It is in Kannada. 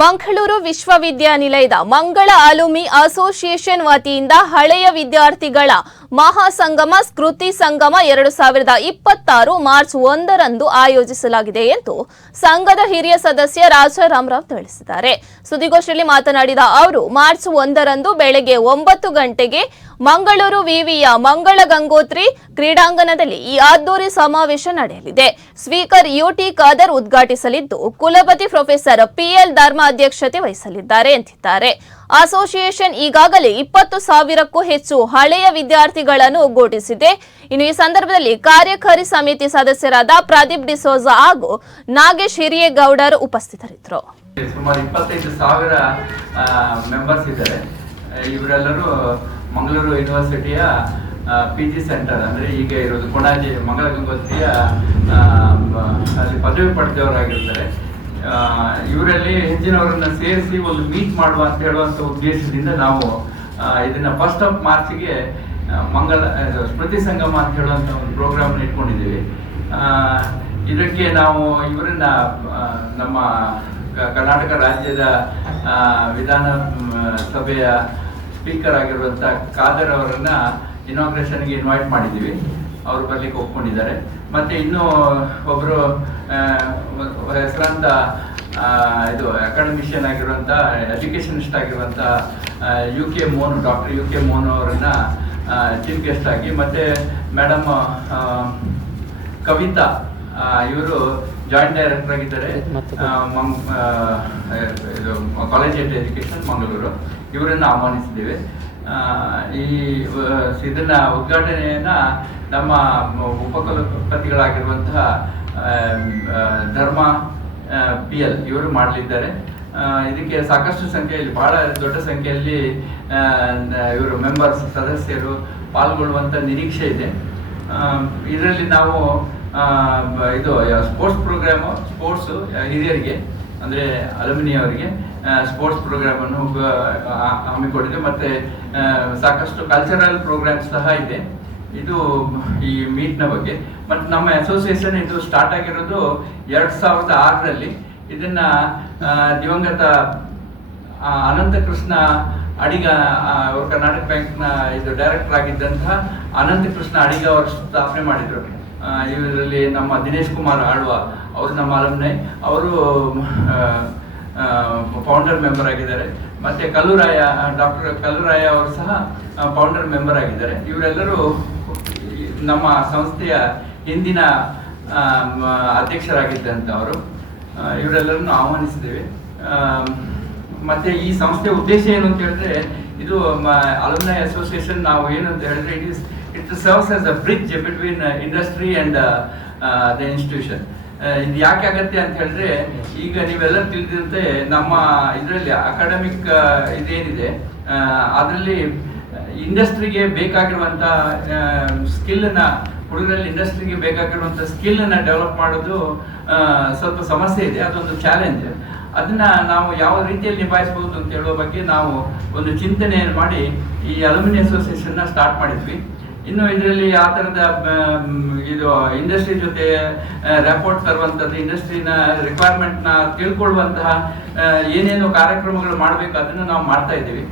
ಮಂಗಳೂರು ವಿಶ್ವವಿದ್ಯಾನಿಲಯದ ಮಂಗಳ ಅಲುಮಿ ಅಸೋಸಿಯೇಷನ್ ವತಿಯಿಂದ ಹಳೆಯ ವಿದ್ಯಾರ್ಥಿಗಳ ಮಹಾಸಂಗಮ ಸ್ಮೃತಿ ಸಂಗಮ 2026 ಮಾರ್ಚ್ 1ರಂದು ಆಯೋಜಿಸಲಾಗಿದೆ ಎಂದು ಸಂಘದ ಹಿರಿಯ ಸದಸ್ಯ ರಾಜಾರಾಮರಾವ್ ತಿಳಿಸಿದ್ದಾರೆ. ಸುದ್ದಿಗೋಷ್ಠಿಯಲ್ಲಿ ಮಾತನಾಡಿದ ಅವರು ಮಾರ್ಚ್ 1ರಂದು ಬೆಳಗ್ಗೆ 9 ಗಂಟೆಗೆ ಮಂಗಳೂರು ವಿವಿಯ ಮಂಗಳ ಗಂಗೋತ್ರಿ ಕ್ರೀಡಾಂಗಣದಲ್ಲಿ ಈ ಅದ್ದೂರಿ ಸಮಾವೇಶ ನಡೆಯಲಿದೆ. ಸ್ಪೀಕರ್ ಯುಟಿ ಖಾದರ್ ಉದ್ಘಾಟಿಸಲಿದ್ದು, ಕುಲಪತಿ ಪ್ರೊಫೆಸರ್ ಪಿಎಲ್ ಧರ್ಮ ಅಧ್ಯಕ್ಷತೆ ವಹಿಸಲಿದ್ದಾರೆ ಎಂದಿದ್ದಾರೆ. ಅಸೋಸಿಯೇಷನ್ ಈಗಾಗಲೇ 20,000ಕ್ಕೂ ಹೆಚ್ಚು ಹಳೆಯ ವಿದ್ಯಾರ್ಥಿಗಳನ್ನು ಒಗ್ಗೂಡಿಸಿದೆ. ಇನ್ನು ಈ ಸಂದರ್ಭದಲ್ಲಿ ಕಾರ್ಯಕಾರಿ ಸಮಿತಿ ಸದಸ್ಯರಾದ ಪ್ರದೀಪ್ ಡಿಸೋಜಾ ಹಾಗೂ ನಾಗೇಶ್ ಹಿರಿಯೇಗೌಡರು ಉಪಸ್ಥಿತರಿದ್ದರು. ಸುಮಾರು 25,000 ಮೆಂಬರ್ಸ್ ಇದ್ದಾರೆ. ಇವರೆಲ್ಲರೂ ಮಂಗಳೂರು ಯೂನಿವರ್ಸಿಟಿಯ PG ಸೆಂಟರ್ ಅಂದರೆ ಈಗ ಇರೋದು ಕೊಣಾಜೆ ಮಂಗಳ ಗಂಗೋತ್ರಿಯ ಅಲ್ಲಿ ಪದವಿ ಪಡೆದವರಾಗಿರ್ತಾರೆ. ಇವರಲ್ಲಿ ಹೆಚ್ಚಿನವರನ್ನ ಸೇರಿಸಿ ಒಂದು ಮೀಟ್ ಮಾಡುವ ಅಂತ ಹೇಳುವಂಥ ಉದ್ದೇಶದಿಂದ ನಾವು ಇದನ್ನ 1st ಆಫ್ ಮಾರ್ಚ್ಗೆ ಮಂಗಳ ಸ್ಮೃತಿ ಸಂಗಮ ಅಂತ ಹೇಳುವಂಥ ಒಂದು ಪ್ರೋಗ್ರಾಮ್ ಇಟ್ಕೊಂಡಿದ್ದೀವಿ. ಇದಕ್ಕೆ ನಾವು ಇವರನ್ನ ನಮ್ಮ ಕರ್ನಾಟಕ ರಾಜ್ಯದ ವಿಧಾನ ಸಭೆಯ ಸ್ಪೀಕರ್ ಆಗಿರುವಂಥ ಖಾದರ್ ಅವರನ್ನ ಇನಾಗ್ರೇಷನ್ಗೆ ಇನ್ವೈಟ್ ಮಾಡಿದ್ದೀವಿ. ಅವರು ಬರ್ಲಿಕ್ಕೆ ಒಪ್ಕೊಂಡಿದ್ದಾರೆ. ಮತ್ತೆ ಇನ್ನೂ ಒಬ್ಬರು ಹೆಸರಾಂತ ಇದು ಅಕಾಡೆಮಿಷಿಯನ್ ಆಗಿರುವಂಥ ಎಜುಕೇಷನಿಸ್ಟ್ ಆಗಿರುವಂಥ UK Monu doctor UK Monu ಅವರನ್ನ ಚೀಫ್ ಗೆಸ್ಟ್ ಆಗಿ, ಮತ್ತೆ ಮೇಡಮ್ ಕವಿತಾ ಇವರು ಜಾಯಿಂಟ್ ಡೈರೆಕ್ಟರ್ ಆಗಿದ್ದಾರೆ ಕಾಲೇಜ್ ಆಫ್ ಎಜುಕೇಶನ್ ಮಂಗಳೂರು. ಇವರನ್ನು ಆಹ್ವಾನಿಸಿದ್ದೇವೆ. ಇದನ್ನ ಉದ್ಘಾಟನೆಯನ್ನ ನಮ್ಮ ಉಪಕುಲಪತಿಗಳಾಗಿರುವಂತಹ ಧರ್ಮ PL ಇವರು ಮಾಡಲಿದ್ದಾರೆ. ಇದಕ್ಕೆ ಸಾಕಷ್ಟು ಸಂಖ್ಯೆಯಲ್ಲಿ ಬಹಳ ದೊಡ್ಡ ಸಂಖ್ಯೆಯಲ್ಲಿ ಇವರು ಮೆಂಬರ್ಸ್ ಸದಸ್ಯರು ಪಾಲ್ಗೊಳ್ಳುವಂತ ನಿರೀಕ್ಷೆ ಇದೆ. ಇದರಲ್ಲಿ ನಾವು ಇದು ಸ್ಪೋರ್ಟ್ಸ್ ಪ್ರೋಗ್ರಾಮು, ಸ್ಪೋರ್ಟ್ಸ್ ಹಿರಿಯರಿಗೆ ಅಂದರೆ ಅಲುಮಿನಿ ಅವರಿಗೆ ಸ್ಪೋರ್ಟ್ಸ್ ಪ್ರೋಗ್ರಾಮ್ ಅನ್ನು ಹಮ್ಮಿಕೊಂಡಿದೆ. ಮತ್ತೆ ಸಾಕಷ್ಟು ಕಲ್ಚರಲ್ ಪ್ರೋಗ್ರಾಮ್ಸ್ ಸಹ ಇದೆ. ಇದು ಈ ಮೀಟ್ನ ಬಗ್ಗೆ. ಮತ್ತು ನಮ್ಮ ಅಸೋಸಿಯೇಷನ್ ಇದು ಸ್ಟಾರ್ಟ್ ಆಗಿರೋದು 2006ರಲ್ಲಿ. ಇದನ್ನ ದಿವಂಗತ ಅನಂತಕೃಷ್ಣ ಅಡಿಗ ಅವರು ಕರ್ನಾಟಕ ಬ್ಯಾಂಕ್ನ ಇದು ಡೈರೆಕ್ಟರ್ ಆಗಿದ್ದಂತಹ ಅನಂತಕೃಷ್ಣ ಅಡಿಗ ಅವರು ಸ್ಥಾಪನೆ ಮಾಡಿದರು. ಇದರಲ್ಲಿ ನಮ್ಮ ದಿನೇಶ್ ಕುಮಾರ್ ಆಳ್ವ ಅವರು ನಮ್ಮ ಅಲುಮ್ನೈ, ಅವರು ಫೌಂಡರ್ ಮೆಂಬರ್ ಆಗಿದ್ದಾರೆ. ಮತ್ತೆ ಕಲ್ಲುರಾಯ ಡಾಕ್ಟರ್ ಕಲ್ಲುರಾಯ ಅವರು ಸಹ ಫೌಂಡರ್ ಮೆಂಬರ್ ಆಗಿದ್ದಾರೆ. ಇವರೆಲ್ಲರೂ ನಮ್ಮ ಸಂಸ್ಥೆಯ ಹಿಂದಿನ ಅಧ್ಯಕ್ಷರಾಗಿದ್ದಂಥವರು. ಇವರೆಲ್ಲರನ್ನು ಆಹ್ವಾನಿಸಿದ್ದೇವೆ. ಮತ್ತೆ ಈ ಸಂಸ್ಥೆಯ ಉದ್ದೇಶ ಏನು ಅಂತ ಹೇಳಿದ್ರೆ, ಇದು ಅಲುಮ್ನೈ ಅಸೋಸಿಯೇಷನ್ ನಾವು ಏನು ಅಂತ ಹೇಳಿದ್ರೆ it serves as a bridge between industry and the institution. ಇದು ಯಾಕೆ ಆಗತ್ತೆ ಅಂತ ಹೇಳಿದ್ರೆ, ಈಗ ನೀವೆಲ್ಲ ತಿಳಿದಂತೆ ನಮ್ಮ ಇದರಲ್ಲಿ ಅಕಾಡೆಮಿಕ್ ಇದೇನಿದೆ ಅದರಲ್ಲಿ ಇಂಡಸ್ಟ್ರಿಗೆ ಬೇಕಾಗಿರುವಂಥ ಸ್ಕಿಲ್ಲನ್ನ ಹುಡುಗರಲ್ಲಿ ಇಂಡಸ್ಟ್ರಿಗೆ ಬೇಕಾಗಿರುವಂಥ ಸ್ಕಿಲ್ಲನ್ನು ಡೆವಲಪ್ ಮಾಡೋದು ಸ್ವಲ್ಪ ಸಮಸ್ಯೆ ಇದೆ. ಅದೊಂದು ಚಾಲೆಂಜ್. ಅದನ್ನ ನಾವು ಯಾವ ರೀತಿಯಲ್ಲಿ ನಿಭಾಯಿಸಬಹುದು ಅಂತ ಹೇಳುವ ಬಗ್ಗೆ ನಾವು ಒಂದು ಚಿಂತನೆಯನ್ನು ಮಾಡಿ ಈ ಅಲುಮಿನಿ ಅಸೋಸಿಯೇಷನ್ನ ಸ್ಟಾರ್ಟ್ ಮಾಡಿದ್ವಿ. ಇನ್ನು ಇದರಲ್ಲಿ ಆ ಥರದ ಇದು ಇಂಡಸ್ಟ್ರಿ ಜೊತೆ ರೆಪೋರ್ಟ್ ತರುವಂಥದ್ದು, ಇಂಡಸ್ಟ್ರಿನ ರಿಕ್ವೈರ್ಮೆಂಟ್ನ ತಿಳ್ಕೊಳ್ಳುವಂತಹ ಏನೇನು ಕಾರ್ಯಕ್ರಮಗಳು ಮಾಡಬೇಕು ಅದನ್ನು ನಾವು ಮಾಡ್ತಾ ಇದ್ದೀವಿ.